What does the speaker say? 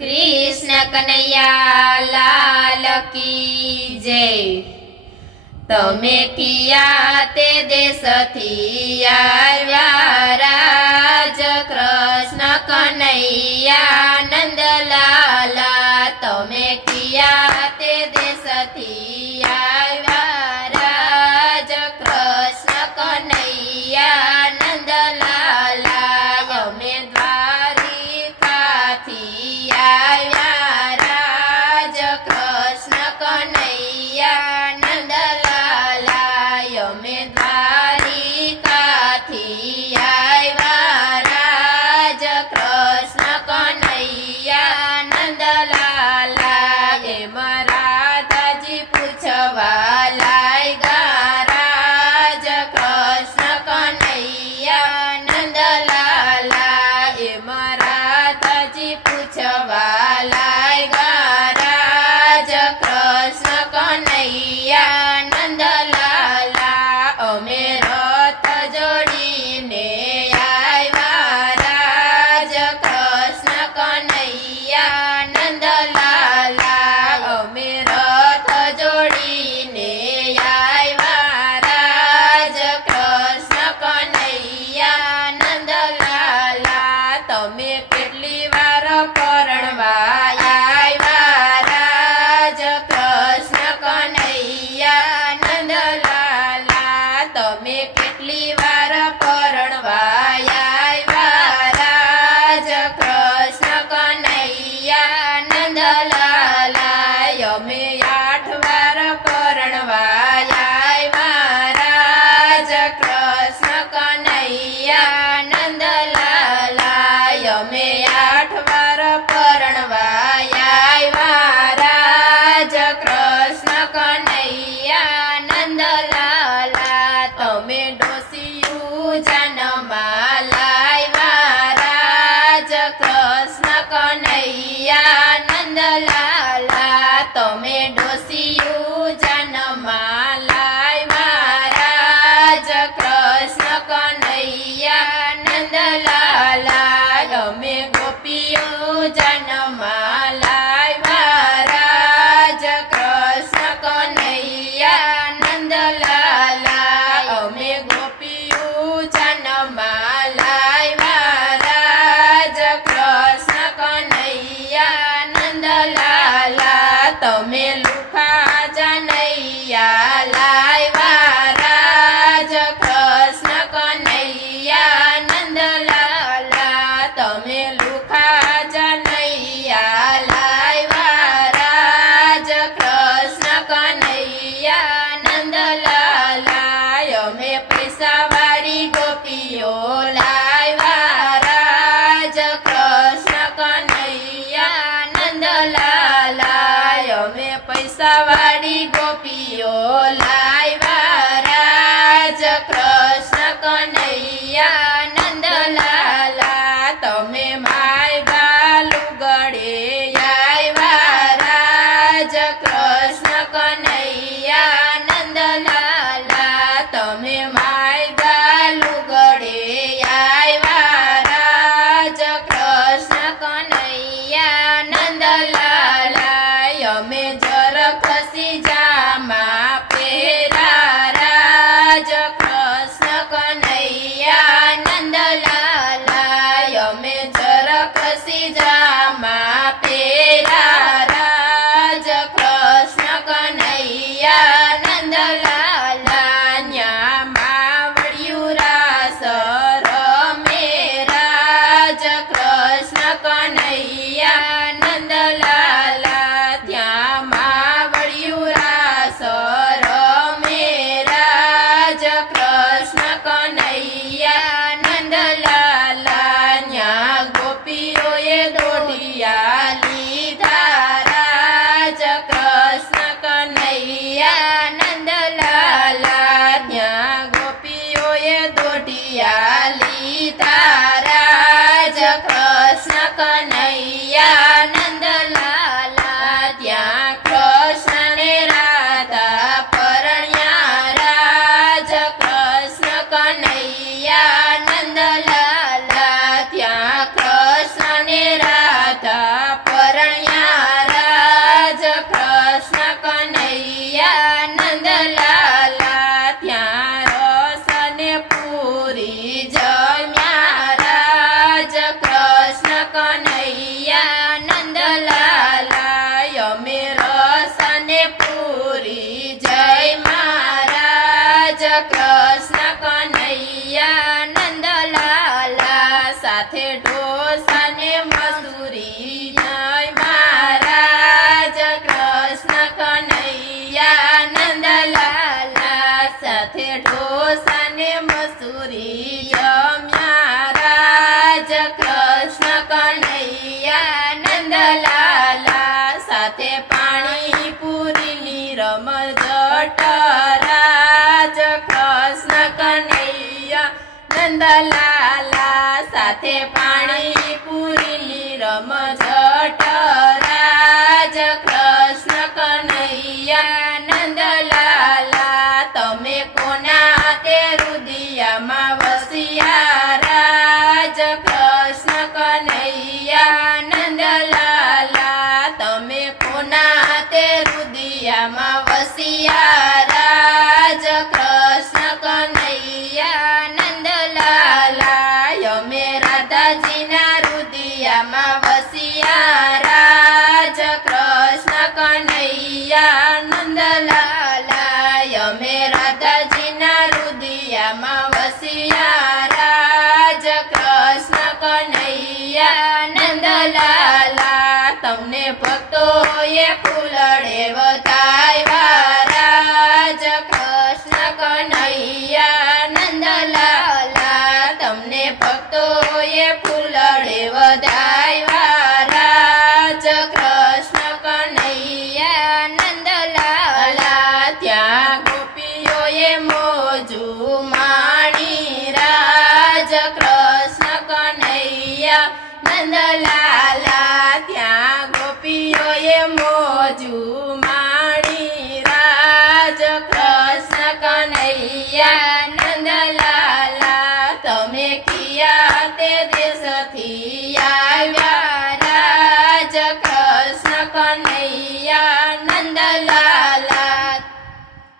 कृष्ण कन्हैया लाल की जय। तमे किया ते देश थी आव्या राज कृष्ण कन्हैया नंदलाला। तमे किया ते देश थी आव्या राज कृष्ण कन्हैया नंदलाला। यमे द्वारिका थी आव्या राज कृष्ण कन्हैया नंदलाला। यमे द्वारिका थी आव्या राज कृष्ण कन्हैया नंदलाला। एम राधाजी पूछवा लाग्या राज कृष्ण कन्हैया नंदलाला। एम राधाजी पूछवा लाग्या राज कृष्ण कन्हैया नंदलाला। अमे रथ जोड़ीने आव्या राज कृष्ण कन्हैया नंदलाला। अमे रथ जोड़ीने आव्या राज कृष्ण कन्हैया नंदलाला। तमे केटली वार परણવા आव्या राज कृष्ण कन्हैया नंदलाला। तमे केटली वार परણવા आव्या राज कृष्ण कन्हैया नंदलाला। यमे 8 वार परણવા आव्या राज कृष्ण कन्हैया नंदलाला। यमे 8 वार परણવા आव्या राज कृष्ण कन्हैया नंदलाला। तमे डोसिયું जन्मा लाव्या राज कृष्ण कन्हैया नंदलाला। तमे डोसिયું जन्मा लाव्या राज कृष्ण कन्हैया नंदलाला। यमे गोपीओ जन्मा लाव्या राज कृष्ण कन्हैया नंदलाला। अमे गोपीओ जन्मा लाव्या राज कृष्ण कन्हैया नंदलाला। નંદલાલા સાથે પાણી પૂરીની રમઝટ રાજ કૃષ્ણ કનૈયા નંદલાલા તમે કોના તે રુદિયામાં વસિયા રાજ કૃષ્ણ કનૈયા નંદલાલા તમે કોના તે રુદિયામાં વસિયા રાજ કૃષ્ણ કનૈયા નંદલાલા અમે રાધાજીના રુદિયામાં વસિયા રાજ કૃષ્ણ કનૈયા નંદલાલા અમે રાધાજીના રુદિયામાં વસિયા રાજ કૃષ્ણ કનૈયા નંદલાલા તમને ભક્તોએ ફૂલડે વધાવ્યા રાજ કૃષ્ણ કનૈયા નંદલાલા તમને ભક્તોએ ફૂલડે વધાવ્યા રાજ કૃષ્ણ કનૈયા નંદલાલા ત્યાં ગોપીઓએ મોજું માણી રાજ કૃષ્ણ કનૈયા નંદલાલા ત્યાં ગોપીઓએ મોજું માણી રાજ કૃષ્ણ કનૈયા નંદલાલા તમે કિયા તે દેશથી